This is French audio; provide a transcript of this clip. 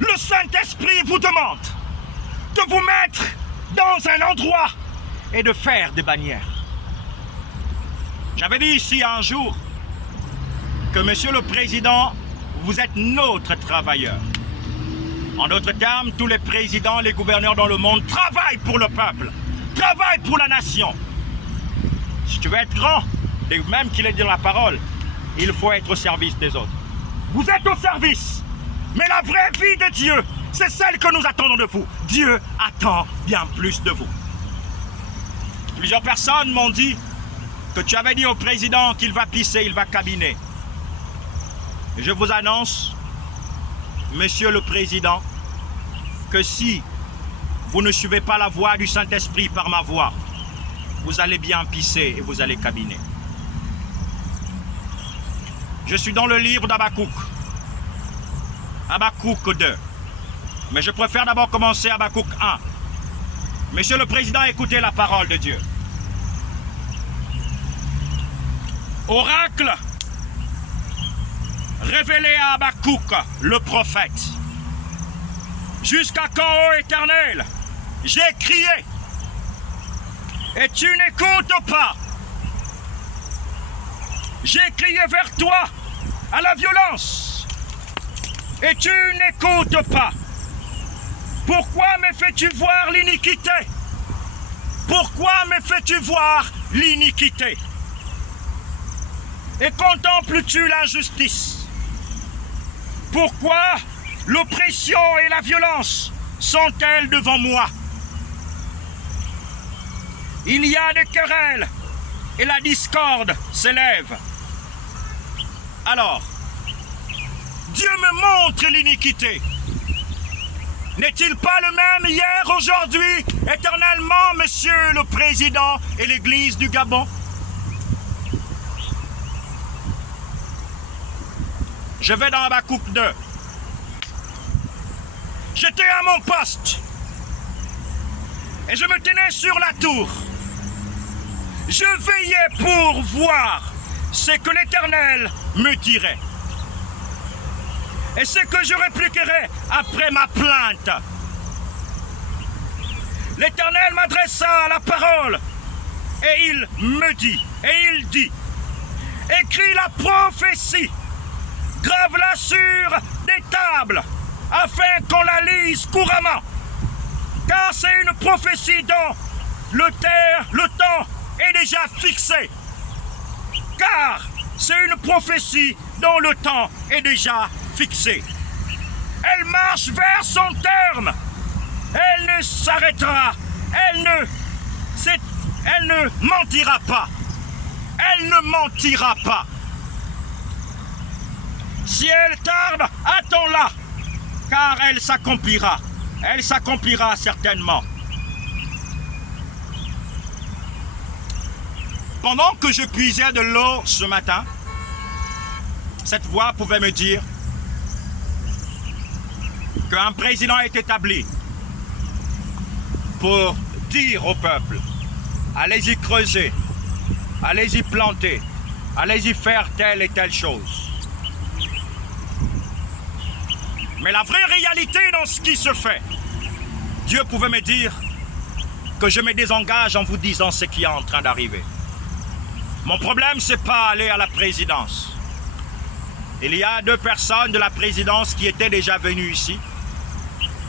le Saint-Esprit vous demande de vous mettre dans un endroit et de faire des bannières. J'avais dit ici un jour que, Monsieur le Président, vous êtes notre travailleur. En d'autres termes, tous les présidents, les gouverneurs dans le monde travaillent pour le peuple, travaillent pour la nation. Si tu veux être grand, et même qu'il est dit dans la parole, il faut être au service des autres. Vous êtes au service, mais la vraie vie de Dieu, c'est celle que nous attendons de vous. Dieu attend bien plus de vous. Plusieurs personnes m'ont dit que tu avais dit au président qu'il va pisser, il va cabiner. Je vous annonce, Monsieur le Président, que si vous ne suivez pas la voie du Saint-Esprit par ma voix, vous allez bien pisser et vous allez cabiner. Je suis dans le livre d'Habakkuk, Habakkuk 2. Mais je préfère d'abord commencer Habakkuk 1. Monsieur le Président, écoutez la parole de Dieu. Oracle révélé à Habakkuk, le prophète. Jusqu'à quand, ô Éternel, j'ai crié, et tu n'écoutes pas. J'ai crié vers toi à la violence, et tu n'écoutes pas. Pourquoi me fais-tu voir l'iniquité? Pourquoi me fais-tu voir l'iniquité? Et contemples-tu l'injustice? Pourquoi l'oppression et la violence sont-elles devant moi? Il y a des querelles et la discorde s'élève. Alors, Dieu me montre l'iniquité. N'est-il pas le même hier, aujourd'hui, éternellement, Monsieur le Président et l'Église du Gabon? Je vais dans Habakkuk 2. J'étais à mon poste et je me tenais sur la tour. Je veillais pour voir ce que l'Éternel me dirait et ce que je répliquerais après ma plainte. L'Éternel m'adressa la parole et il me dit, et il dit, écris la prophétie, grave-la sur des tables, afin qu'on la lise couramment, car c'est une prophétie dont le temps est déjà fixé. Car c'est une prophétie dont le temps est déjà fixé. Elle marche vers son terme. Elle ne s'arrêtera. Elle ne mentira pas. Elle ne mentira pas. Si elle tarde, attends-la, car elle s'accomplira. Elle s'accomplira certainement. Pendant que je puisais de l'eau ce matin, cette voix pouvait me dire qu'un président est établi pour dire au peuple, allez-y creuser, allez-y planter, allez-y faire telle et telle chose. Mais la vraie réalité dans ce qui se fait, Dieu pouvait me dire que je me désengage en vous disant ce qui est en train d'arriver. Mon problème, c'est pas aller à la présidence. Il y a 2 personnes de la présidence qui étaient déjà venues ici.